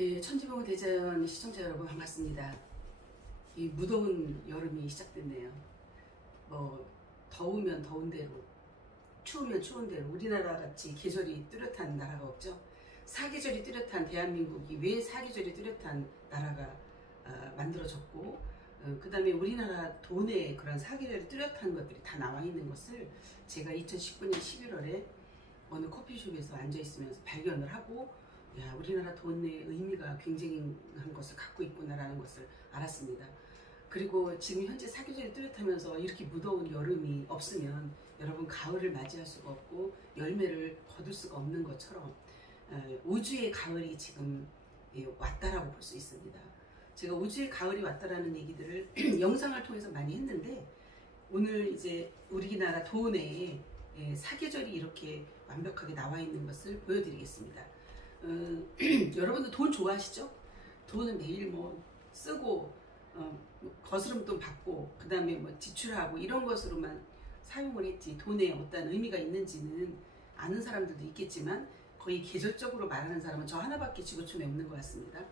예, 천지봉 대전 시청자 여러분 반갑습니다. 이 무더운 여름이 시작됐네요. 뭐 더우면 더운 대로, 추우면 추운 대로 우리나라 같이 계절이 뚜렷한 나라가 없죠. 사계절이 뚜렷한 대한민국이 왜 사계절이 뚜렷한 나라가 만들어졌고, 그 다음에 우리나라 돈에 그런 사계절이 뚜렷한 것들이 다 나와 있는 것을 제가 2019년 11월에 어느 커피숍에서 앉아 있으면서 발견을 하고, 야, 우리나라 돈의 의미가 굉장한 것을 갖고 있구나라는 것을 알았습니다. 그리고 지금 현재 사계절이 뚜렷하면서 이렇게 무더운 여름이 없으면 여러분 가을을 맞이할 수가 없고 열매를 거둘 수가 없는 것처럼 우주의 가을이 지금 왔다라고 볼 수 있습니다. 제가 우주의 가을이 왔다라는 얘기들을 영상을 통해서 많이 했는데, 오늘 이제 우리나라 돈에 사계절이 이렇게 완벽하게 나와 있는 것을 보여드리겠습니다. 여러분들 돈 좋아하시죠? 돈은 매일 뭐 쓰고 거스름돈 받고 그 다음에 뭐 지출하고 이런 것으로만 사용을 했지, 돈에 어떤 의미가 있는지는 아는 사람들도 있겠지만 거의 계절적으로 말하는 사람은 저 하나밖에 지구촌에 없는 것 같습니다.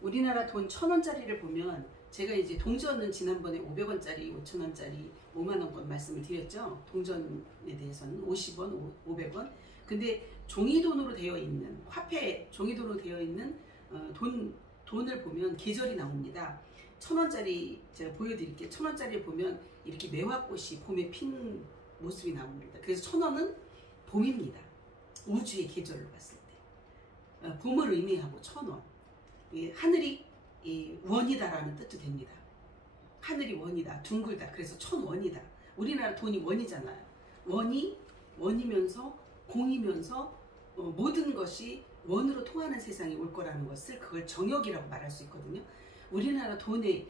우리나라 돈 1,000원짜리를 보면, 제가 이제 동전은 지난번에 500원짜리, 5,000원짜리, 5만원권 말씀을 드렸죠. 동전에 대해서는 50원, 500원. 근데 종이돈으로 되어 있는, 화폐 종이돈으로 되어 있는 돈을 보면 계절이 나옵니다. 1,000원짜리 제가 보여드릴게요. 1,000원짜리에 보면 이렇게 매화꽃이 봄에 핀 모습이 나옵니다. 그래서 1,000원은 봄입니다. 우주의 계절로 봤을 때 봄을 의미하고 1,000원, 하늘이 원이다라는 뜻도 됩니다. 하늘이 원이다, 둥글다, 그래서 1,000원이다. 우리나라 돈이 원이잖아요. 원이면서 공이면서 모든 것이 원으로 통하는 세상이 올 거라는 것을, 그걸 정역이라고 말할 수 있거든요. 우리나라 돈의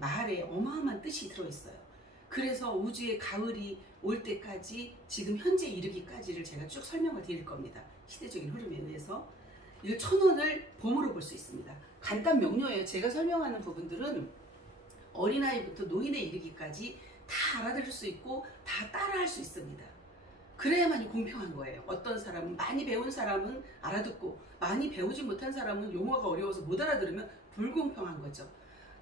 말에 어마어마한 뜻이 들어있어요. 그래서 우주의 가을이 올 때까지 지금 현재 이르기까지를 제가 쭉 설명을 드릴 겁니다. 시대적인 흐름에 의해서. 이 1,000원을 봄으로 볼 수 있습니다. 간단 명료해요. 제가 설명하는 부분들은 어린아이부터 노인에 이르기까지 다 알아들을 수 있고 다 따라할 수 있습니다. 그래야만이 공평한 거예요. 어떤 사람은, 많이 배운 사람은 알아듣고 많이 배우지 못한 사람은 용어가 어려워서 못 알아들으면 불공평한 거죠.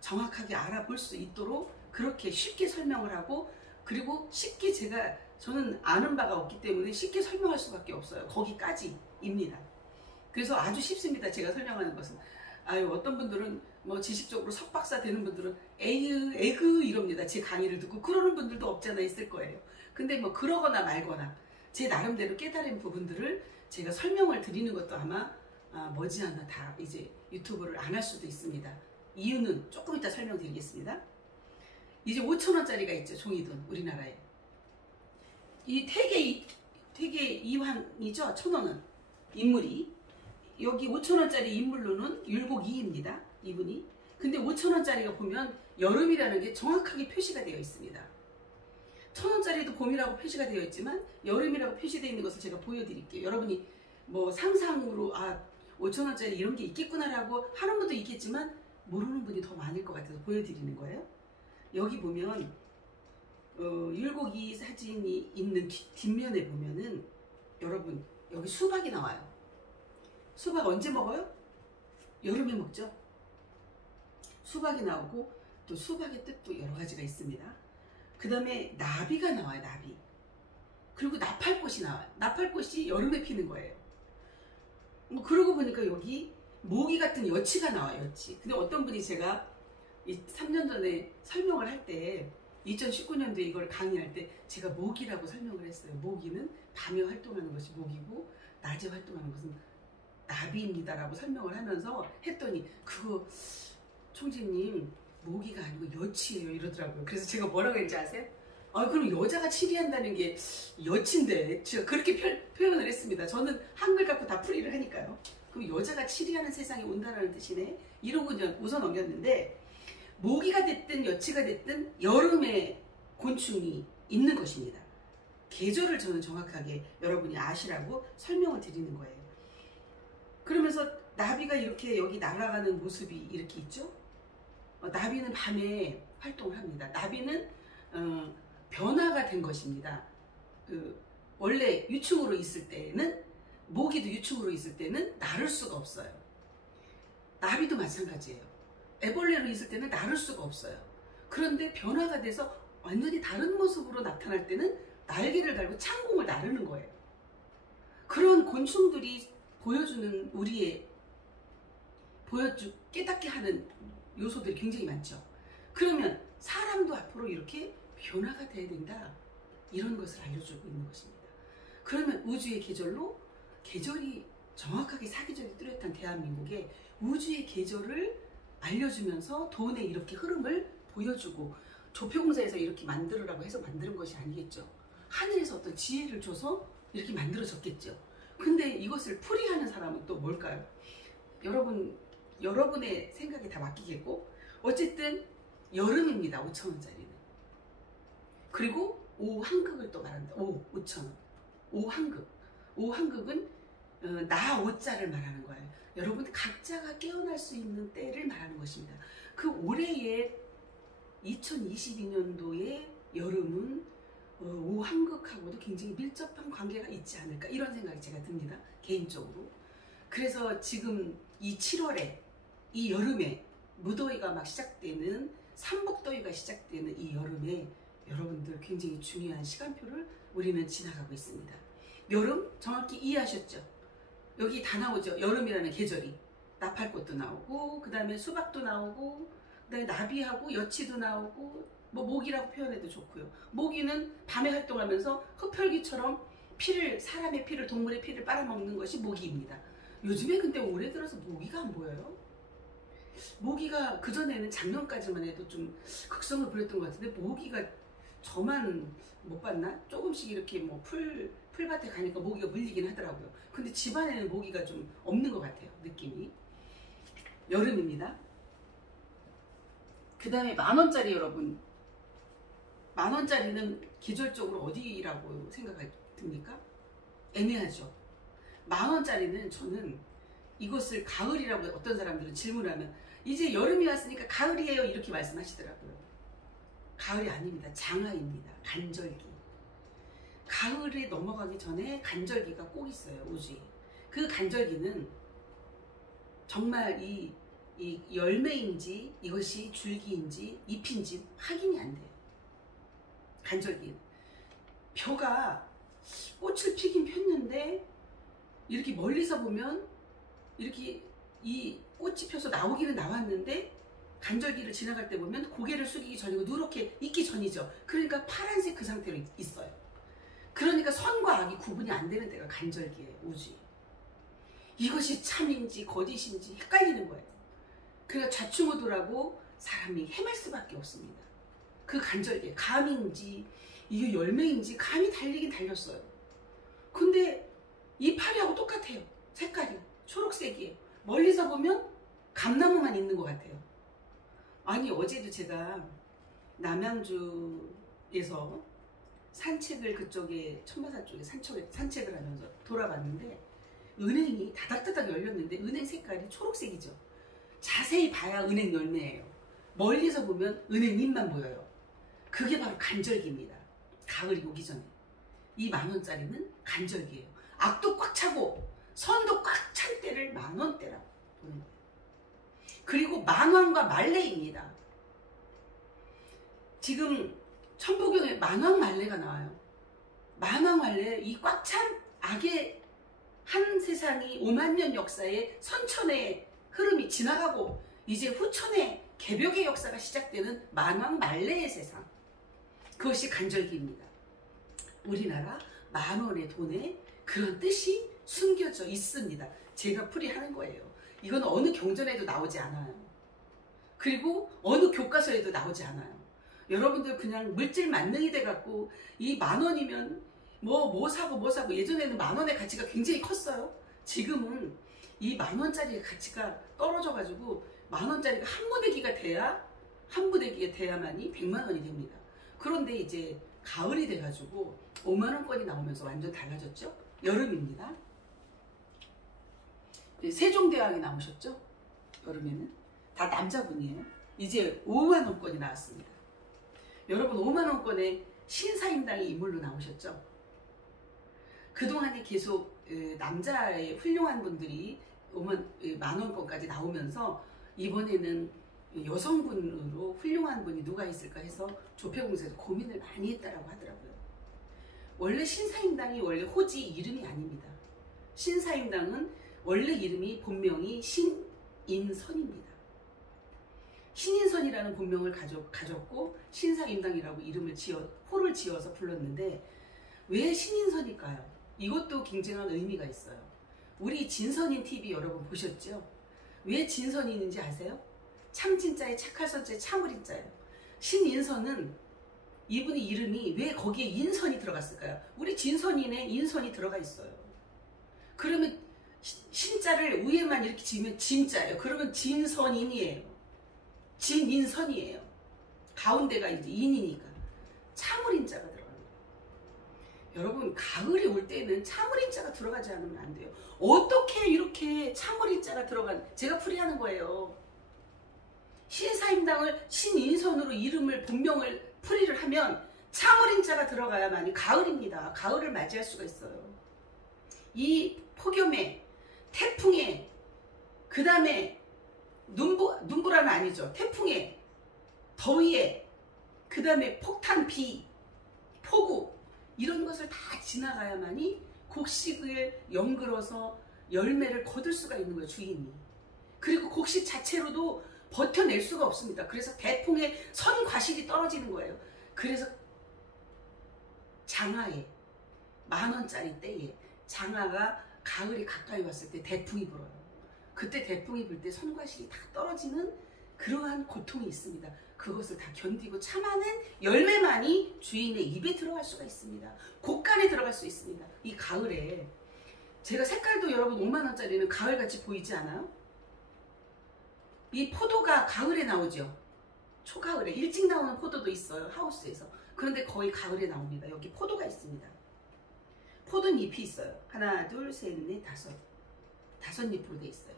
정확하게 알아볼 수 있도록 그렇게 쉽게 설명을 하고, 그리고 쉽게 저는 아는 바가 없기 때문에 쉽게 설명할 수밖에 없어요. 거기까지입니다. 그래서 아주 쉽습니다. 제가 설명하는 것은. 어떤 분들은 뭐 지식적으로 석박사 되는 분들은 에그 이럽니다. 제 강의를 듣고 그러는 분들도 없지 않아 있을 거예요. 근데 뭐 그러거나 말거나 제 나름대로 깨달은 부분들을 제가 설명을 드리는 것도 아마 머지않아 다 이제 유튜브를 안 할 수도 있습니다. 이유는 조금 이따 설명드리겠습니다. 이제 5,000원짜리가 있죠. 종이돈, 우리나라에. 이 태계 이황이죠. 1,000원은 인물이. 여기 5,000원짜리 인물로는 율곡이입니다. 이분이. 근데 5,000원짜리가 보면 여름이라는 게 정확하게 표시가 되어 있습니다. 1,000원짜리도 봄이라고 표시가 되어 있지만 여름이라고 표시되어 있는 것을 제가 보여드릴게요. 여러분이 뭐 상상으로 5,000원짜리 이런 게 있겠구나라고 하는 분도 있겠지만 모르는 분이 더 많을 것 같아서 보여드리는 거예요. 여기 보면 율곡이 사진이 있는 뒷면에 보면은 여러분 여기 수박이 나와요. 수박 언제 먹어요? 여름에 먹죠. 수박이 나오고, 또 수박의 뜻도 여러 가지가 있습니다. 그 다음에 나비가 나와요. 나비. 그리고 나팔꽃이 나와요. 나팔꽃이 여름에 피는 거예요. 뭐 그러고 보니까 여기 모기 같은 여치가 나와요. 여치. 근데 어떤 분이 제가 3년 전에 설명을 할 때, 2019년도에 이걸 강의할 때 제가 모기라고 설명을 했어요. 모기는 밤에 활동하는 것이 모기고 낮에 활동하는 것은 나비입니다라고 설명을 하면서 했더니, 그거 총재님 모기가 아니고 여치예요 이러더라고요. 그래서 제가 뭐라고 했는지 아세요? 그럼 여자가 치리한다는 게 여치인데, 제가 그렇게 표현을 했습니다. 저는 한글 갖고 다 풀이를 하니까요. 그럼 여자가 치리하는 세상이 온다는 뜻이네 이러고 그냥 웃어 넘겼는데, 모기가 됐든 여치가 됐든 여름에 곤충이 있는 것입니다. 계절을 저는 정확하게 여러분이 아시라고 설명을 드리는 거예요. 그러면서 나비가 이렇게 여기 날아가는 모습이 이렇게 있죠. 나비는 밤에 활동을 합니다. 나비는 변화가 된 것입니다. 원래 유충으로 있을 때는, 모기도 유충으로 있을 때는 나를 수가 없어요. 나비도 마찬가지예요. 애벌레로 있을 때는 나를 수가 없어요. 그런데 변화가 돼서 완전히 다른 모습으로 나타날 때는 날개를 달고 창공을 나르는 거예요. 그런 곤충들이 보여주는 깨닫게 하는 요소들이 굉장히 많죠. 그러면 사람도 앞으로 이렇게 변화가 돼야 된다. 이런 것을 알려주고 있는 것입니다. 그러면 우주의 계절로 계절이 정확하게 사계절이 뚜렷한 대한민국에 우주의 계절을 알려주면서 돈의 이렇게 흐름을 보여주고 조폐공사에서 이렇게 만들으라고 해서 만드는 것이 아니겠죠. 하늘에서 어떤 지혜를 줘서 이렇게 만들어졌겠죠. 근데 이것을 풀이하는 사람은 또 뭘까요? 여러분의 생각에 다 맡기겠고 어쨌든 여름입니다. 5,000원짜리는. 그리고 오한극을 또 말한다. 5,000원. 오한극. 오한극은 나 오자를 말하는 거예요. 여러분 각자가 깨어날 수 있는 때를 말하는 것입니다. 그 올해의 2022년도의 여름은 오한극하고도 굉장히 밀접한 관계가 있지 않을까 이런 생각이 제가 듭니다. 개인적으로. 그래서 지금 이 7월에 이 여름에 무더위가 막 시작되는 삼복더위가 시작되는 이 여름에 여러분들 굉장히 중요한 시간표를 우리는 지나가고 있습니다. 여름 정확히 이해하셨죠? 여기 다 나오죠. 여름이라는 계절이. 나팔꽃도 나오고 그 다음에 수박도 나오고 그 다음에 나비하고 여치도 나오고 뭐 모기라고 표현해도 좋고요. 모기는 밤에 활동하면서 흡혈귀처럼 사람의 피를 동물의 피를 빨아먹는 것이 모기입니다. 요즘에 근데 올해 들어서 모기가 안 보여요. 모기가 그전에는 작년까지만 해도 좀 극성을 부렸던 것 같은데 모기가 저만 못 봤나? 조금씩 이렇게 뭐 풀밭에 가니까 모기가 물리긴 하더라고요. 근데 집안에는 모기가 좀 없는 것 같아요. 느낌이. 여름입니다. 그 다음에 10,000원짜리 여러분. 10,000원짜리는 계절적으로 어디라고 생각이 듭니까? 애매하죠. 10,000원짜리는 저는 이것을 가을이라고 어떤 사람들은 질문하면 이제 여름이 왔으니까 가을이에요 이렇게 말씀하시더라고요. 가을이 아닙니다. 장하입니다. 간절기. 가을에 넘어가기 전에 간절기가 꼭 있어요. 우주에. 그 간절기는 정말 이 열매인지 이것이 줄기인지 잎인지 확인이 안 돼요. 간절기는. 벼가 꽃을 피긴 폈는데 이렇게 멀리서 보면 이렇게 이 꽃이 펴서 나오기는 나왔는데 간절기를 지나갈 때 보면 고개를 숙이기 전이고 누렇게 익기 전이죠. 그러니까 파란색 그 상태로 있어요. 그러니까 선과 악이 구분이 안 되는 때가 간절기예요. 우주에. 이것이 참인지 거짓인지 헷갈리는 거예요. 그러니까 좌충우돌하고 사람이 헤맬 수밖에 없습니다. 그 간절기에 감인지 이게 열매인지 감이 달리긴 달렸어요. 근데 이 파리하고 똑같아요. 색깔이 초록색이에요. 멀리서 보면 감나무만 있는 것 같아요. 아니 어제도 제가 남양주에서 산책을 그쪽에 천마산 쪽에 산책을 하면서 돌아봤는데 은행이 다닥다닥 열렸는데 은행 색깔이 초록색이죠. 자세히 봐야 은행 열매예요. 멀리서 보면 은행 잎만 보여요. 그게 바로 간절기입니다. 가을이 오기 전에. 이 10,000원짜리는 간절기예요. 악도 꽉 차고 선도 꽉 찬 때를 10,000원대라고 보는 거예요. 그리고 만왕과 말레입니다. 지금 천부경에 만왕말레가 나와요. 만왕말레 이 꽉 찬 악의 한 세상이 5만 년 역사에 선천의 흐름이 지나가고 이제 후천의 개벽의 역사가 시작되는 만왕말레의 세상. 그것이 간절기입니다. 우리나라 10,000원의 돈에 그런 뜻이 숨겨져 있습니다. 제가 풀이하는 거예요. 이건 어느 경전에도 나오지 않아요. 그리고 어느 교과서에도 나오지 않아요. 여러분들 그냥 물질 만능이 돼갖고 이 10,000원이면 뭐 사고 예전에는 10,000원의 가치가 굉장히 컸어요. 지금은 이 10,000원짜리의 가치가 떨어져가지고 10,000원짜리가 한 부대기가 돼야만이 100만원이 됩니다. 그런데 이제 가을이 돼가지고 50,000원권이 나오면서 완전 달라졌죠. 여름입니다. 세종대왕이 나오셨죠. 여름에는 다 남자분이에요. 이제 50,000원권이 나왔습니다. 여러분 50,000원권에 신사임당이 인물로 나오셨죠. 그동안에 계속 남자의 훌륭한 분들이 만 원권까지 나오면서 이번에는 여성분으로 훌륭한 분이 누가 있을까 해서 조폐공사에서 고민을 많이 했다라고 하더라고요. 원래 신사임당이 원래 호지 이름이 아닙니다. 신사임당은 원래 이름이 본명이 신인선입니다. 신인선이라는 본명을 가졌고 신사임당이라고 호를 지어서 불렀는데 왜 신인선일까요? 이것도 굉장한 의미가 있어요. 우리 진선인 TV 여러분 보셨죠? 왜 진선인인지 아세요? 참진자에 착할 선자에 참을인자예요. 신인선은 이분의 이름이 왜 거기에 인선이 들어갔을까요? 우리 진선인에 인선이 들어가 있어요. 그러면 신자를 위에만 이렇게 지으면 진자예요. 그러면 진선인이에요. 진인선이에요. 가운데가 이제 인이니까 참을인자가 들어가는 거예요. 여러분 가을이 올 때는 참을인자가 들어가지 않으면 안 돼요. 어떻게 이렇게 참을인자가 제가 풀이하는 거예요. 신사임당을 신인선으로 이름을 본명을 풀이를 하면 참을인자가 들어가야만이 가을입니다. 가을을 맞이할 수가 있어요. 이 폭염에 태풍에 그 다음에 눈보라는 아니죠. 태풍에 더위에 그 다음에 폭탄 비 폭우 이런 것을 다 지나가야만이 곡식을 연글어서 열매를 거둘 수가 있는 거예요. 주인이. 그리고 곡식 자체로도 버텨낼 수가 없습니다. 그래서 대풍에 선과실이 떨어지는 거예요. 그래서 장하에 10,000원짜리 때에 장하가 가을이 가까이 왔을 때 대풍이 불어요. 그때 대풍이 불 때 선과실이 다 떨어지는 그러한 고통이 있습니다. 그것을 다 견디고 참아낸 열매만이 주인의 입에 들어갈 수가 있습니다. 곡간에 들어갈 수 있습니다. 이 가을에 제가 색깔도 여러분 50,000원짜리는 가을같이 보이지 않아요? 이 포도가 가을에 나오죠. 초가을에 일찍 나오는 포도도 있어요. 하우스에서. 그런데 거의 가을에 나옵니다. 여기 포도가 있습니다. 포도잎이 있어요. 하나, 둘, 셋, 넷, 다섯 잎으로 되어 있어요.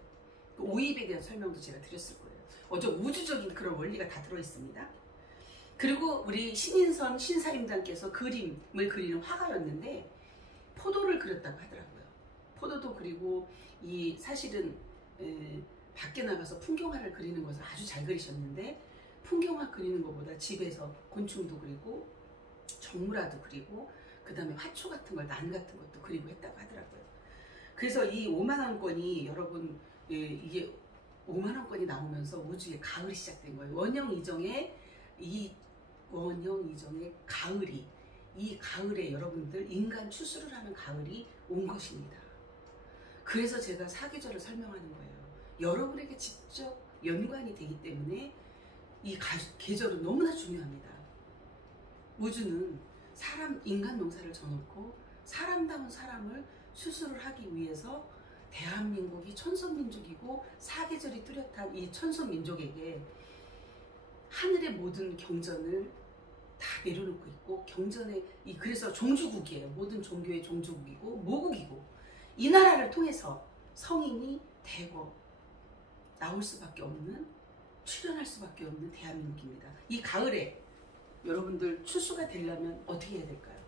그 오잎에 대한 설명도 제가 드렸을 거예요. 우주적인 그런 원리가 다 들어있습니다. 그리고 우리 신인선 신사임당께서 그림을 그리는 화가였는데 포도를 그렸다고 하더라고요. 포도도 그리고 사실은 밖에 나가서 풍경화를 그리는 것을 아주 잘 그리셨는데 풍경화 그리는 것보다 집에서 곤충도 그리고 정물화도 그리고 그 다음에 화초 같은 걸 난 같은 것도 그리고 했다고 하더라고요. 그래서 이 50,000원권이 여러분 이게 50,000원권이 나오면서 우주에 가을이 시작된 거예요. 원형 이정의 가을이 이 가을에 여러분들 인간 추수를 하는 가을이 온 것입니다. 그래서 제가 사계절을 설명하는 거예요. 여러분에게 직접 연관이 되기 때문에 이 계절은 너무나 중요합니다. 우주는 인간 농사를 져놓고 사람다운 사람을 수술을 하기 위해서 대한민국이 천선민족이고 사계절이 뚜렷한 이 천선민족에게 하늘의 모든 경전을 다 내려놓고 있고 그래서 종주국이에요. 모든 종교의 종주국이고 모국이고 이 나라를 통해서 성인이 대거 나올 수밖에 없는 출현할 수밖에 없는 대한민국입니다. 이 가을에 여러분들 추수가 되려면 어떻게 해야 될까요?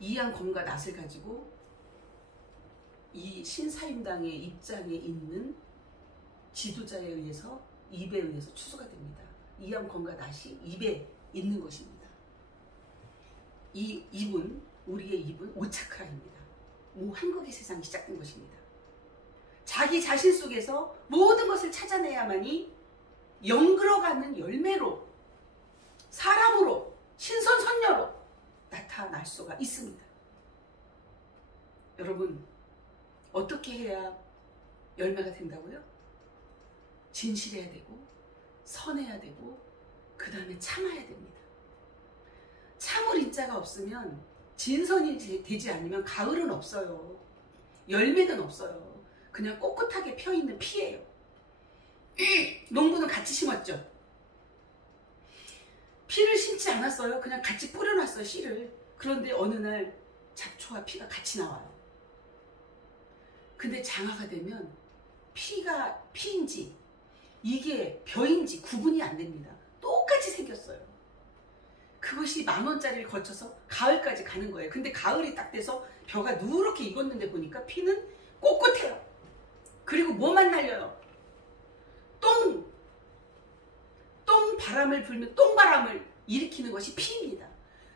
이양 검과 낫을 가지고 이 신사임당의 입장에 있는 지도자에 의해서 입에 의해서 추수가 됩니다. 이양 검과 낫이 입에 있는 것입니다. 이 입은 우리의 입은 오차크라입니다. 한국의 세상이 시작된 것입니다. 자기 자신 속에서 모든 것을 찾아내야만이 연글어가는 열매로 사람으로 신선선녀로 나타날 수가 있습니다. 여러분 어떻게 해야 열매가 된다고요? 진실해야 되고 선해야 되고 그 다음에 참아야 됩니다. 참을 인자가 없으면 진선이 되지 않으면 가을은 없어요. 열매는 없어요. 그냥 꼿꼿하게 펴있는 피예요. 농부는 같이 심었죠. 피를 심지 않았어요. 그냥 같이 뿌려놨어요. 씨를. 그런데 어느 날 잡초와 피가 같이 나와요. 근데 장화가 되면 피가 피인지 이게 벼인지 구분이 안 됩니다. 똑같이 생겼어요. 그것이 10,000원짜리를 거쳐서 가을까지 가는 거예요. 근데 가을이 딱 돼서 벼가 누렇게 익었는데 보니까 피는 꼿꼿해요. 그리고 뭐만 날려요? 바람을 불면 똥바람을 일으키는 것이 피입니다.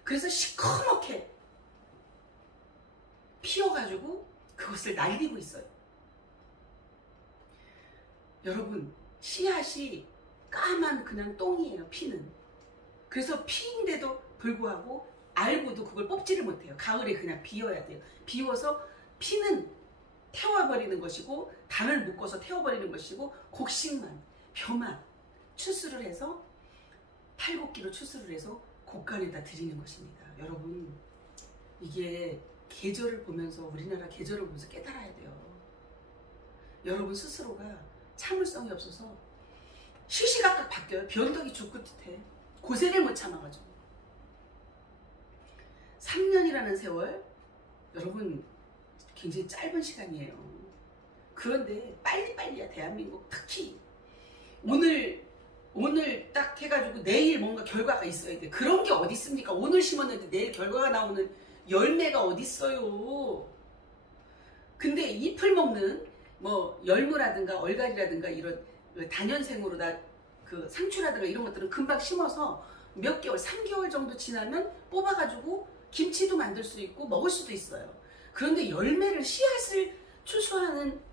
그래서 시커멓게 피어가지고 그것을 날리고 있어요. 여러분, 씨앗이 까만 그냥 똥이에요. 피는. 그래서 피인데도 불구하고 알고도 그걸 뽑지를 못해요. 가을에 그냥 비워야 돼요. 비워서 피는 태워버리는 것이고 단을 묶어서 태워버리는 것이고 곡식만, 벼만 추수를 해서 팔곡기로 추수를 해서 곡간에다 드리는 것입니다. 여러분, 이게 계절을 보면서, 우리나라 계절을 보면서 깨달아야 돼요. 여러분 스스로가 참을성이 없어서 시시각각 바뀌어요. 변덕이 죽을 듯해. 고생을 못 참아가지고. 3년이라는 세월, 여러분 굉장히 짧은 시간이에요. 그런데 빨리빨리야. 대한민국 특히 오늘 딱 해가지고 내일 뭔가 결과가 있어야 돼. 그런 게 어디 있습니까? 오늘 심었는데 내일 결과가 나오는 열매가 어디 있어요. 근데 잎을 먹는 뭐 열무라든가 얼갈이라든가 이런 단연생으로 그 상추라든가 이런 것들은 금방 심어서 몇 개월, 3개월 정도 지나면 뽑아가지고 김치도 만들 수 있고 먹을 수도 있어요. 그런데 열매를, 씨앗을 추수하는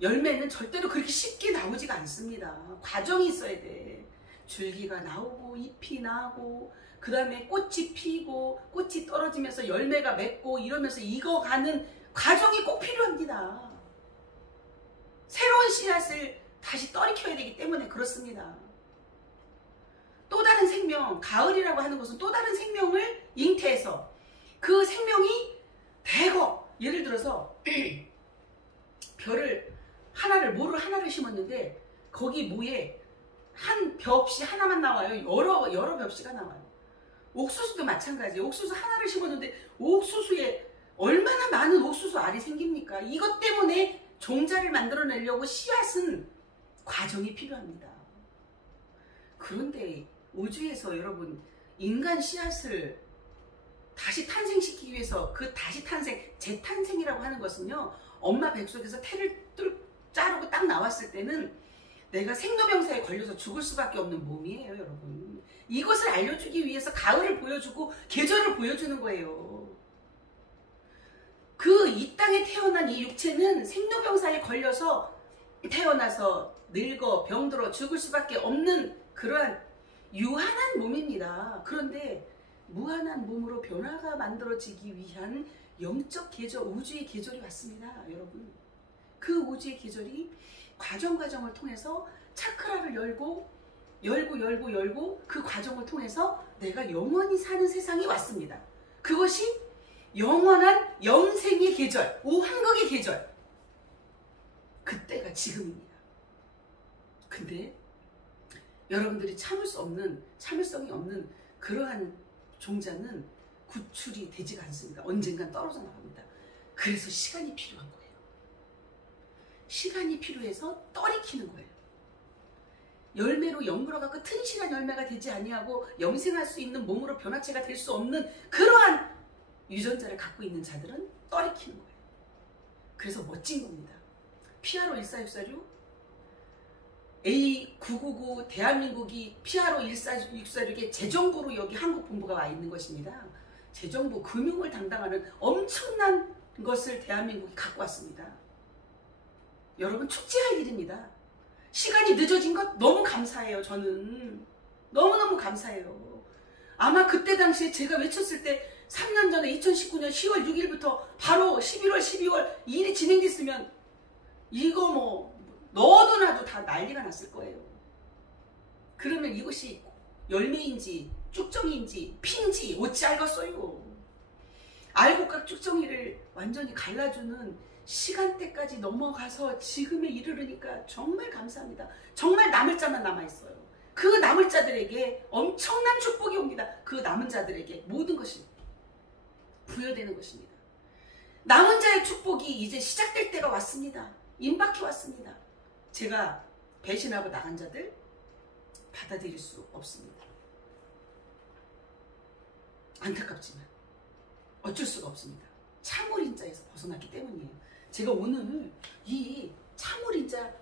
열매는 절대로 그렇게 쉽게 나오지가 않습니다. 과정이 있어야 돼. 줄기가 나오고 잎이 나고 그 다음에 꽃이 피고 꽃이 떨어지면서 열매가 맺고 이러면서 익어가는 과정이 꼭 필요합니다. 새로운 씨앗을 다시 떨이켜야 되기 때문에 그렇습니다. 또 다른 생명, 가을이라고 하는 것은 또 다른 생명을 잉태해서 그 생명이 대거, 예를 들어서 모를 하나를 심었는데 거기 모에 한 볏씨 하나만 나와요. 여러 볏씨가 나와요. 옥수수도 마찬가지예요. 옥수수 하나를 심었는데 옥수수에 얼마나 많은 옥수수 알이 생깁니까? 이것 때문에 종자를 만들어내려고 씨앗은 과정이 필요합니다. 그런데 우주에서 여러분, 인간 씨앗을 다시 탄생시키기 위해서 그 다시 탄생, 재탄생이라고 하는 것은요, 엄마 뱃속에서 태를 자르고 딱 나왔을 때는 내가 생로병사에 걸려서 죽을 수밖에 없는 몸이에요, 여러분. 이것을 알려주기 위해서 가을을 보여주고 계절을 보여주는 거예요. 이 땅에 태어난 이 육체는 생로병사에 걸려서 태어나서 늙어 병들어 죽을 수밖에 없는 그러한 유한한 몸입니다. 그런데 무한한 몸으로 변화가 만들어지기 위한 영적 계절, 우주의 계절이 왔습니다, 여러분. 그 우주의 계절이 과정을 통해서 차크라를 열고 그 과정을 통해서 내가 영원히 사는 세상이 왔습니다. 그것이 영원한 영생의 계절, 오한국의 계절. 그때가 지금입니다. 근데 여러분들이 참을성이 없는 그러한 종자는 구출이 되지가 않습니다. 언젠간 떨어져 나갑니다. 그래서 시간이 필요한 거예요. 시간이 필요해서 떨이키는 거예요. 열매로 연물어갖고 튼실한 열매가 되지 아니하고 영생할 수 있는 몸으로 변화체가 될 수 없는 그러한 유전자를 갖고 있는 자들은 떨이키는 거예요. 그래서 멋진 겁니다. 피아로 14646, A999 대한민국이 피아로 14646의 재정부로 여기 한국 본부가 와 있는 것입니다. 재정부, 금융을 담당하는 엄청난 것을 대한민국이 갖고 왔습니다. 여러분, 축제할 일입니다. 시간이 늦어진 것 너무 감사해요. 저는 너무너무 감사해요. 아마 그때 당시에 제가 외쳤을 때 3년 전에 2019년 10월 6일부터 바로 11월 12월 일이 진행됐으면 이거 뭐 너도 나도 다 난리가 났을 거예요. 그러면 이것이 열매인지 쭉정이인지 피인지 어찌 알겠어요. 알곡각 쭉정이를 완전히 갈라주는 시간대까지 넘어가서 지금에 이르르니까 정말 감사합니다. 정말 남을 자만 남아있어요. 그 남을 자들에게 엄청난 축복이 옵니다. 그 남은 자들에게 모든 것이 부여되는 것입니다. 남은 자의 축복이 이제 시작될 때가 왔습니다. 임박해 왔습니다. 제가 배신하고 나간 자들 받아들일 수 없습니다. 안타깝지만 어쩔 수가 없습니다. 참을인 자에서 벗어났기 때문이에요. 제가 오늘 이 참을인자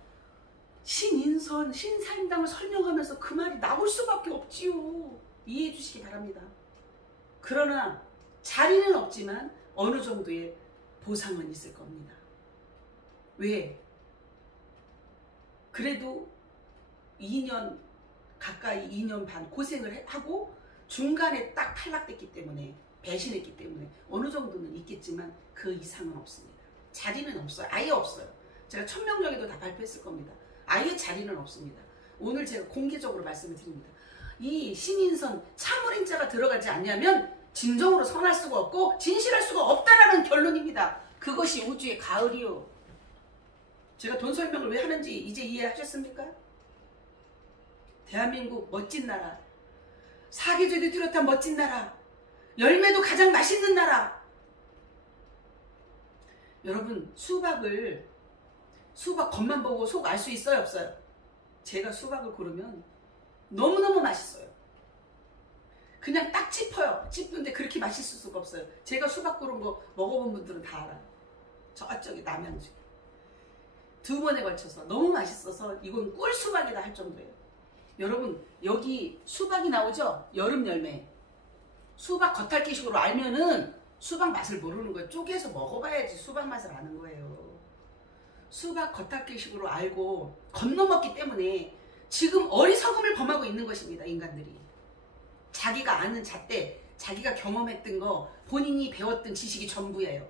신인선, 신사임당을 설명하면서 그 말이 나올 수밖에 없지요. 이해해 주시기 바랍니다. 그러나 자리는 없지만 어느 정도의 보상은 있을 겁니다. 왜? 그래도 2년 가까이 2년 반 고생을 하고 중간에 딱 탈락됐기 때문에, 배신했기 때문에 어느 정도는 있겠지만 그 이상은 없습니다. 자리는 없어요. 아예 없어요. 제가 천명령에도 다 발표했을 겁니다. 아예 자리는 없습니다. 오늘 제가 공개적으로 말씀을 드립니다. 이 신인선 참을인자가 들어가지 않냐면 진정으로 선할 수가 없고 진실할 수가 없다라는 결론입니다. 그것이 우주의 가을이요. 제가 돈 설명을 왜 하는지 이제 이해하셨습니까? 대한민국 멋진 나라, 사계절이 뚜렷한 멋진 나라, 열매도 가장 맛있는 나라. 여러분, 수박 겉만 보고 속 알 수 있어요, 없어요? 제가 수박을 고르면 너무너무 맛있어요. 그냥 딱 찝어요. 찝는데 그렇게 맛있을 수가 없어요. 제가 수박 고른 거 먹어본 분들은 다 알아요. 저쪽에 남양주 2번에 걸쳐서 너무 맛있어서 이건 꿀 수박이다 할 정도예요. 여러분, 여기 수박이 나오죠? 여름 열매. 수박 겉핥기식으로 알면은 수박 맛을 모르는 거예요. 쪼개서 먹어봐야지 수박 맛을 아는 거예요. 수박 겉핥기식으로 알고 건너먹기 때문에 지금 어리석음을 범하고 있는 것입니다. 인간들이. 자기가 아는 잣대, 자기가 경험했던 거, 본인이 배웠던 지식이 전부예요.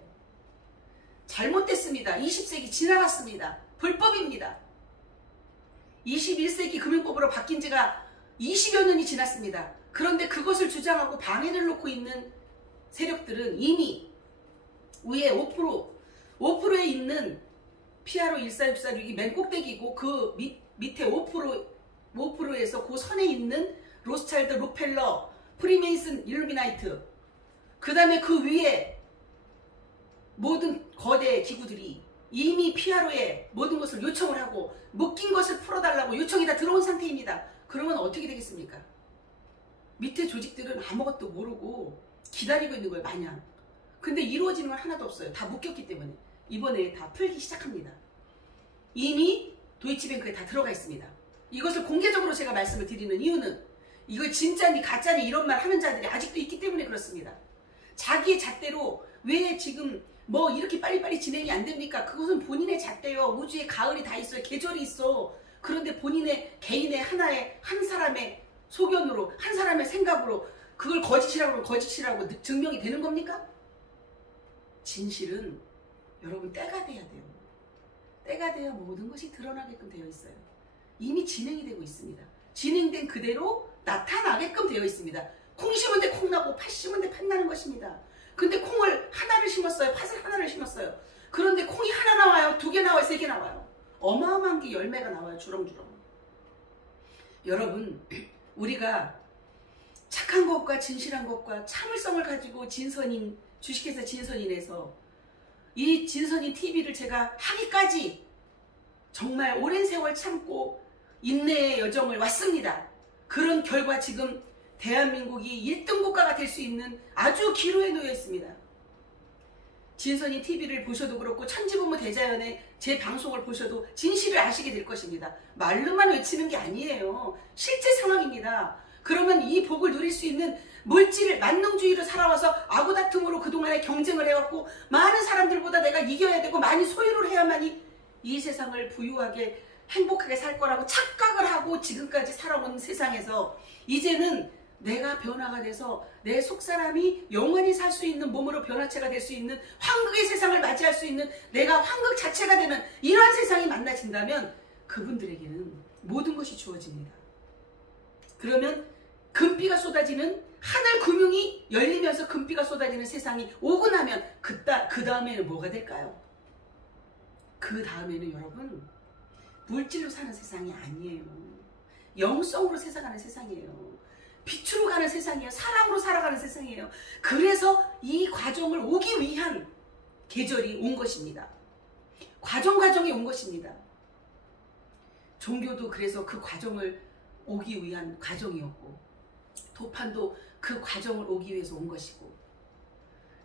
잘못됐습니다. 20세기 지나갔습니다. 불법입니다. 21세기 금융법으로 바뀐 지가 20여 년이 지났습니다. 그런데 그것을 주장하고 방해를 놓고 있는 세력들은 이미 위에 5%에 있는 PRO 14646이 맨 꼭대기고 그 밑에 5%에서 그 선에 있는 로스차일드, 록펠러, 프리메이슨, 일루미나이트, 그 다음에 그 위에 모든 거대 기구들이 이미 PRO에 모든 것을 요청을 하고 묶인 것을 풀어달라고 요청이 다 들어온 상태입니다. 그러면 어떻게 되겠습니까? 밑에 조직들은 아무것도 모르고 기다리고 있는 거예요, 마냥. 근데 이루어지는 건 하나도 없어요. 다 묶였기 때문에. 이번에 다 풀기 시작합니다. 이미 도이치뱅크에 다 들어가 있습니다. 이것을 공개적으로 제가 말씀을 드리는 이유는 이거 진짜니 가짜니 이런 말 하는 자들이 아직도 있기 때문에 그렇습니다. 자기의 잣대로 왜 지금 뭐 이렇게 빨리빨리 진행이 안 됩니까? 그것은 본인의 잣대요. 우주에 가을이 다 있어요. 계절이 있어. 그런데 본인의 개인의 하나의 한 사람의 소견으로 한 사람의 생각으로 그걸 거짓이라고 증명이 되는 겁니까? 진실은 여러분 때가 돼야 돼요. 때가 돼야 모든 것이 드러나게끔 되어 있어요. 이미 진행이 되고 있습니다. 진행된 그대로 나타나게끔 되어 있습니다. 콩 심은 데 콩 나고 팥 심은 데 팥 나는 것입니다. 근데 콩을 하나를 심었어요. 팥을 하나를 심었어요. 그런데 콩이 하나 나와요. 2개 나와요. 3개 나와요. 어마어마한 게 열매가 나와요. 주렁주렁. 여러분, 우리가 착한 것과 진실한 것과 참을성을 가지고 진선인, 주식회사 진선인에서 이 진선인 TV를 제가 하기까지 정말 오랜 세월 참고 인내의 여정을 왔습니다. 그런 결과 지금 대한민국이 1등 국가가 될 수 있는 아주 기로에 놓여 있습니다. 진선인 TV를 보셔도 그렇고 천지부모 대자연의 제 방송을 보셔도 진실을 아시게 될 것입니다. 말로만 외치는 게 아니에요. 실제 상황입니다. 그러면 이 복을 누릴 수 있는 물질을 만능주의로 살아와서 아구다툼으로 그동안에 경쟁을 해왔고 많은 사람들보다 내가 이겨야 되고 많이 소유를 해야만이 이 세상을 부유하게 행복하게 살 거라고 착각을 하고 지금까지 살아온 세상에서 이제는 내가 변화가 돼서 내 속사람이 영원히 살 수 있는 몸으로 변화체가 될 수 있는 황극의 세상을 맞이할 수 있는 내가 황극 자체가 되는 이러한 세상이 만나진다면 그분들에게는 모든 것이 주어집니다. 그러면 금비가 쏟아지는 하늘 금융이 열리면서 금비가 쏟아지는 세상이 오고 나면 그 다음에는 뭐가 될까요? 그 다음에는 여러분 물질로 사는 세상이 아니에요. 영성으로 세상하는 세상이에요. 빛으로 가는 세상이에요. 사랑으로 살아가는 세상이에요. 그래서 이 과정을 오기 위한 계절이 온 것입니다. 과정이 온 것입니다. 종교도 그래서 그 과정을 오기 위한 과정이었고 도판도 그 과정을 오기 위해서 온 것이고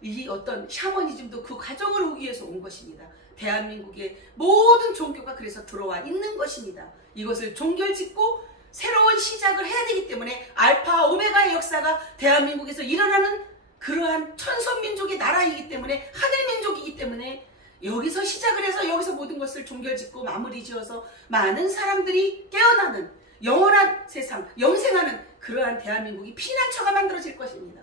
이 어떤 샤머니즘도 그 과정을 오기 위해서 온 것입니다. 대한민국의 모든 종교가 그래서 들어와 있는 것입니다. 이것을 종결짓고 새로운 시작을 해야 되기 때문에 알파 오메가의 역사가 대한민국에서 일어나는 그러한 천선민족의 나라이기 때문에, 하늘민족이기 때문에 여기서 시작을 해서 여기서 모든 것을 종결짓고 마무리 지어서 많은 사람들이 깨어나는 영원한 세상, 영생하는 그러한 대한민국이 피난처가 만들어질 것입니다.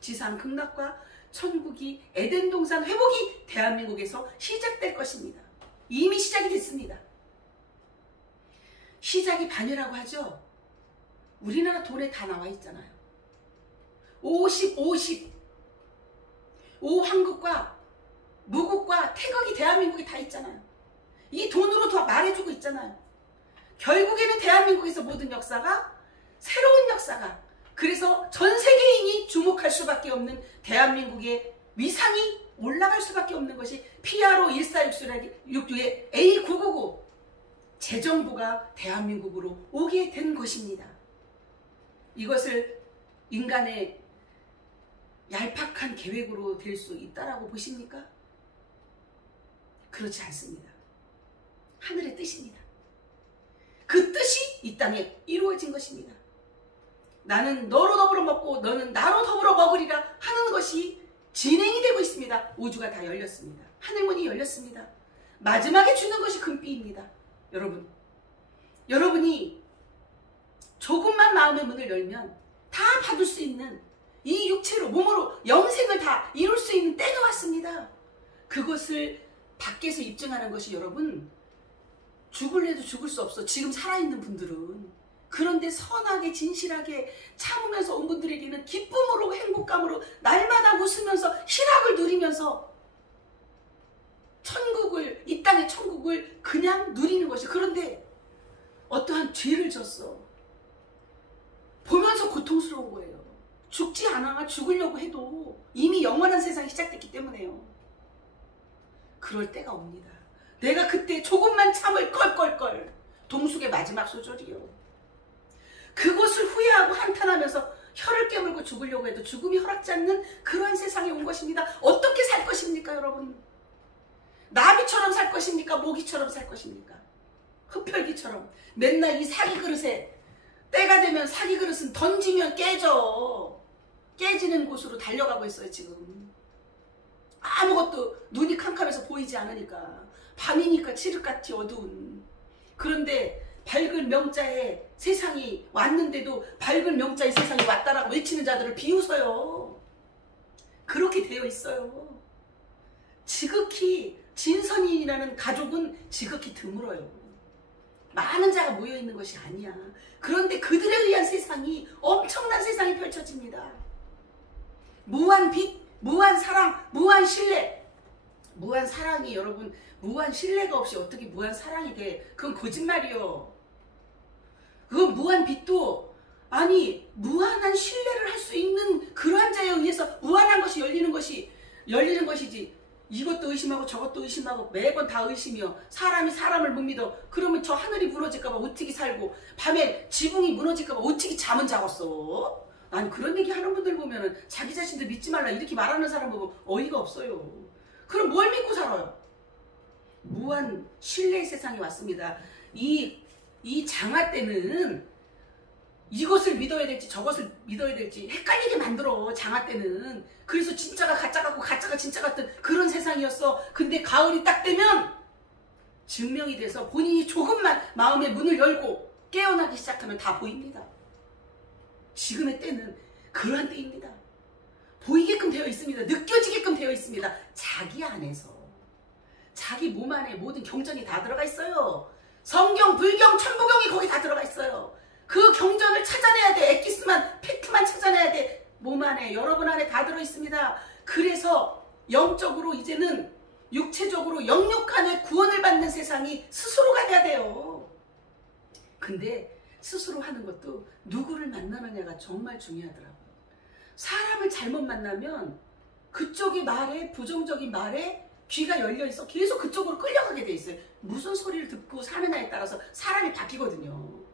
지상 극락과 천국이, 에덴 동산 회복이 대한민국에서 시작될 것입니다. 이미 시작이 됐습니다. 시작이 반이라고 하죠. 우리나라 돈에 다 나와 있잖아요. 50, 50. 오황국과 무국과 태극이 대한민국에 다 있잖아요. 이 돈으로 다 말해주고 있잖아요. 결국에는 대한민국에서 모든 역사가, 새로운 역사가, 그래서 전 세계인이 주목할 수밖에 없는 대한민국의 위상이 올라갈 수밖에 없는 것이 PRO 1466의 A999 재정부가 대한민국으로 오게 된 것입니다. 이것을 인간의 얄팍한 계획으로 될 수 있다라고 보십니까? 그렇지 않습니다. 하늘의 뜻입니다. 그 뜻이 이 땅에 이루어진 것입니다. 나는 너로 더불어 먹고 너는 나로 더불어 먹으리라 하는 것이 진행이 되고 있습니다. 우주가 다 열렸습니다. 하늘문이 열렸습니다. 마지막에 주는 것이 금비입니다. 여러분이 조금만 마음의 문을 열면 다 받을 수 있는, 이 육체로 몸으로 영생을 다 이룰 수 있는 때가 왔습니다. 그것을 밖에서 입증하는 것이, 여러분, 죽을래도 죽을 수 없어. 지금 살아있는 분들은. 그런데 선하게 진실하게 참으면서 온 분들에게는 기쁨으로, 행복감으로 날마다 웃으면서 희락을 누리면서 천국을, 이 땅의 천국을 그냥 누리는 것이. 그런데 어떠한 죄를 졌어. 보면서 고통스러운 거예요. 죽지 않아. 죽으려고 해도 이미 영원한 세상이 시작됐기 때문에요. 그럴 때가 옵니다. 내가 그때 조금만 참을 껄껄껄. 동숙의 마지막 소절이요. 그것을 후회하고 한탄하면서 혀를 깨물고 죽으려고 해도 죽음이 허락지 않는 그러한 세상에 온 것입니다. 어떻게 살 것입니까, 여러분? 나비처럼 살 것입니까? 모기처럼 살 것입니까? 흡혈귀처럼 맨날 이 사기 그릇에, 때가 되면 사기 그릇은 던지면 깨져. 깨지는 곳으로 달려가고 있어요, 지금. 아무것도 눈이 캄캄해서 보이지 않으니까. 밤이니까 칠흑같이 어두운. 그런데 밝은 명자의 세상이 왔는데도 밝은 명자의 세상이 왔다라고 외치는 자들을 비웃어요. 그렇게 되어 있어요. 지극히 진선인이라는 가족은 지극히 드물어요. 많은 자가 모여있는 것이 아니야. 그런데 그들에 의한 세상이, 엄청난 세상이 펼쳐집니다. 무한 빛, 무한 사랑, 무한 신뢰. 무한 사랑이, 여러분, 무한 신뢰가 없이 어떻게 무한 사랑이 돼? 그건 거짓말이요. 그건 무한 빛도, 아니, 무한한 신뢰를 할 수 있는 그러한 자에 의해서 무한한 것이 열리는 것이지. 이것도 의심하고 저것도 의심하고 매번 다 의심이요. 사람이 사람을 못 믿어. 그러면 저 하늘이 무너질까봐 어떻게 살고, 밤에 지붕이 무너질까봐 어떻게 잠은 자겠어? 난 그런 얘기 하는 분들 보면은 자기 자신도 믿지 말라 이렇게 말하는 사람 보고 어이가 없어요. 그럼 뭘 믿고 살아요? 무한 신뢰의 세상이 왔습니다. 이 장화 때는 이것을 믿어야 될지 저것을 믿어야 될지 헷갈리게 만들어. 장화 때는. 그래서 진짜가 가짜 같고 가짜가 진짜 같은 그런 세상이었어. 근데 가을이 딱 되면 증명이 돼서 본인이 조금만 마음의 문을 열고 깨어나기 시작하면 다 보입니다. 지금의 때는 그러한 때입니다. 보이게끔 되어 있습니다. 느껴지게끔 되어 있습니다. 자기 안에서. 자기 몸 안에 모든 경전이 다 들어가 있어요. 성경, 불경, 천부경이 거기 다 들어가 있어요. 그 경전을 찾아내야 돼. 엑기스만, 팩트만 찾아내야 돼. 몸 안에, 여러분 안에 다 들어있습니다. 그래서 영적으로 이제는 육체적으로 영육간의 구원을 받는 세상이 스스로가 돼야 돼요. 근데 스스로 하는 것도 누구를 만나느냐가 정말 중요하더라고요. 사람을 잘못 만나면 그쪽의 말에, 부정적인 말에 귀가 열려있어 계속 그쪽으로 끌려가게 돼 있어요. 무슨 소리를 듣고 사느냐에 따라서 사람이 바뀌거든요.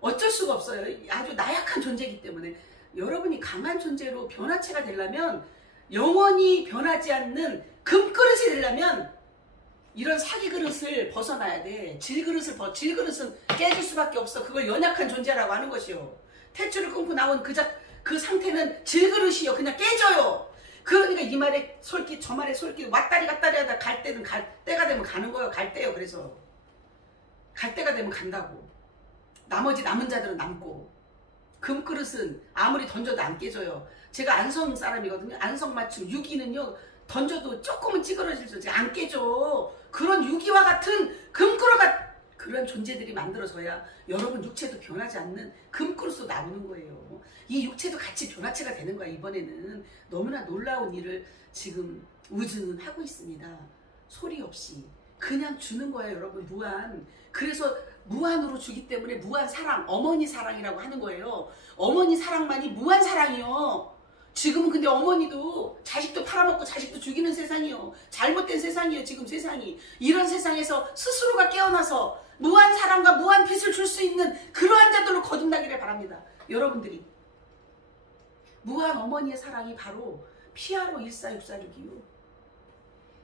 어쩔 수가 없어요. 아주 나약한 존재이기 때문에. 여러분이 강한 존재로 변화체가 되려면 영원히 변하지 않는 금그릇이 되려면 이런 사기 그릇을 벗어나야 돼. 질그릇은 깨질 수밖에 없어. 그걸 연약한 존재라고 하는 것이요. 탯줄을 끊고 나온 그 상태는 질그릇이요. 그냥 깨져요. 그러니까 이 말에 솔깃 저 말에 솔깃 왔다리 갔다리 하다 갈 때가 되면 가는 거예요. 갈 때요. 그래서 갈 때가 되면 간다고. 나머지 남은 자들은 남고. 금그릇은 아무리 던져도 안 깨져요. 제가 안성 사람이거든요. 안성 맞춤 유기는요. 던져도 조금은 찌그러질 수 안 깨져. 그런 유기와 같은 그런 존재들이 만들어져야 여러분 육체도 변하지 않는 금그릇으로 나오는 거예요. 이 육체도 같이 변화체가 되는 거야. 이번에는 너무나 놀라운 일을 지금 우주는 하고 있습니다. 소리 없이 그냥 주는 거예요. 여러분 무한. 그래서 무한으로 주기 때문에 무한 사랑, 어머니 사랑이라고 하는 거예요. 어머니 사랑만이 무한 사랑이요. 지금은 근데 어머니도 자식도 팔아먹고 자식도 죽이는 세상이요. 잘못된 세상이요. 지금 세상이. 이런 세상에서 스스로가 깨어나서 무한 사랑과 무한 빛을 줄 수 있는 그러한 자들로 거듭나기를 바랍니다. 여러분들이. 무한 어머니의 사랑이 바로 피아로 14646이요.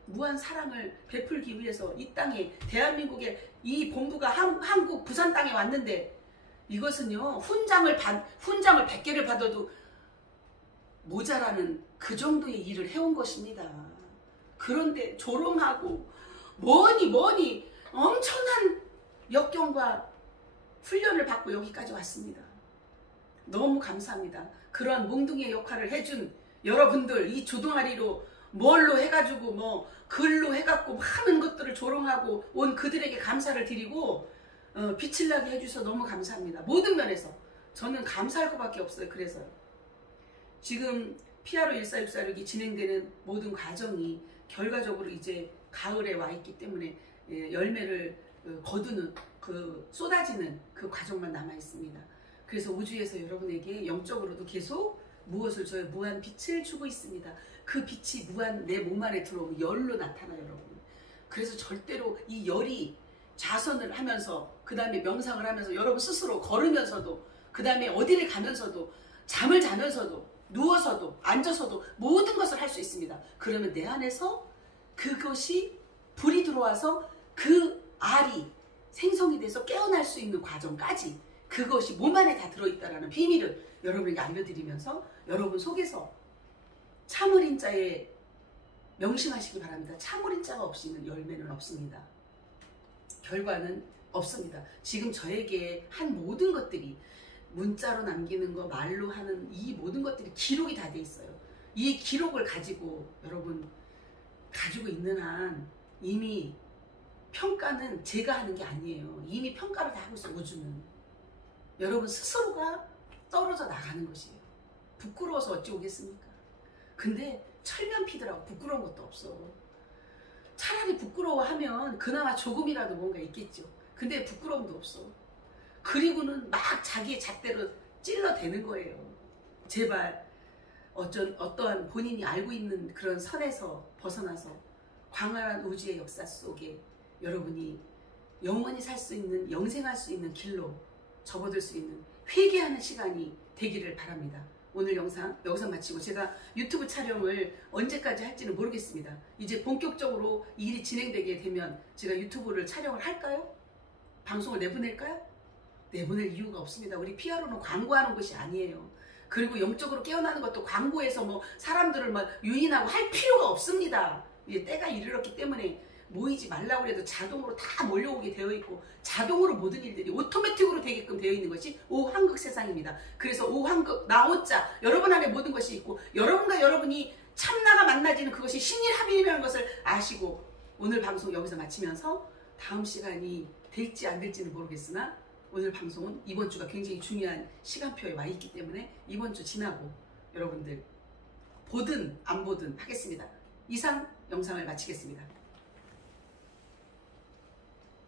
무한 사랑을 베풀기 위해서 이 땅에 대한민국의 이 본부가 한국 부산 땅에 왔는데 이것은요. 훈장을 100개를 받아도 모자라는 그 정도의 일을 해온 것입니다. 그런데 조롱하고 뭐니 엄청난 역경과 훈련을 받고 여기까지 왔습니다. 너무 감사합니다. 그런 몽둥이의 역할을 해준 여러분들 이 조동아리로 뭘로 해가지고 뭐 글로 해갖고 많은 것들을 조롱하고 온 그들에게 감사를 드리고 빛을 나게 해주셔서 너무 감사합니다. 모든 면에서 저는 감사할 것밖에 없어요. 그래서요. 지금 피아로 14646이 진행되는 모든 과정이 결과적으로 이제 가을에 와 있기 때문에 열매를 거두는 쏟아지는 그 과정만 남아 있습니다. 그래서 우주에서 여러분에게 영적으로도 계속 무엇을 줘요? 무한 빛을 주고 있습니다. 그 빛이 무한 내 몸 안에 들어오면 열로 나타나요, 여러분. 그래서 절대로 이 열이 자선을 하면서 그 다음에 명상을 하면서 여러분 스스로 걸으면서도 그 다음에 어디를 가면서도 잠을 자면서도 누워서도 앉아서도 모든 것을 할 수 있습니다. 그러면 내 안에서 그것이 불이 들어와서 그 알이 생성이 돼서 깨어날 수 있는 과정까지 그것이 몸 안에 다 들어있다는 비밀을 여러분에게 알려드리면서 여러분 속에서 참을인 자에 명심하시기 바랍니다. 참을인 자가 없이는 열매는 없습니다. 결과는 없습니다. 지금 저에게 한 모든 것들이 문자로 남기는 거, 말로 하는 이 모든 것들이 기록이 다 돼 있어요. 이 기록을 가지고 여러분 가지고 있는 한 이미 평가는 제가 하는 게 아니에요. 이미 평가를 다 하고 있어요. 우주는. 여러분 스스로가 떨어져 나가는 것이에요. 부끄러워서 어찌 오겠습니까? 근데 철면피더라고. 부끄러운 것도 없어. 차라리 부끄러워하면 그나마 조금이라도 뭔가 있겠죠. 근데 부끄러움도 없어. 그리고는 막 자기의 잣대로 찔러대는 거예요. 제발 어떠한 본인이 알고 있는 그런 선에서 벗어나서 광활한 우주의 역사 속에 여러분이 영원히 살 수 있는, 영생할 수 있는 길로 접어들 수 있는 회개하는 시간이 되기를 바랍니다. 오늘 영상 여기서 마치고 제가 유튜브 촬영을 언제까지 할지는 모르겠습니다. 이제 본격적으로 일이 진행되게 되면 제가 유튜브를 촬영을 할까요? 방송을 내보낼까요? 내보낼 이유가 없습니다. 우리 피아로는 광고하는 것이 아니에요. 그리고 영적으로 깨어나는 것도 광고해서 뭐 사람들을 막 유인하고 할 필요가 없습니다. 이제 때가 이르렀기 때문에 모이지 말라고 해도 자동으로 다 몰려오게 되어 있고 자동으로 모든 일들이 오토매틱으로 되게끔 되어 있는 것이 오한국 세상입니다. 그래서 오한국 나오자 여러분 안에 모든 것이 있고 여러분과 여러분이 참나가 만나지는 그것이 신일합일이라는 것을 아시고 오늘 방송 여기서 마치면서 다음 시간이 될지 안 될지는 모르겠으나 오늘 방송은 이번 주가 굉장히 중요한 시간표에 와 있기 때문에 이번 주 지나고 여러분들 보든 안 보든 하겠습니다. 이상 영상을 마치겠습니다.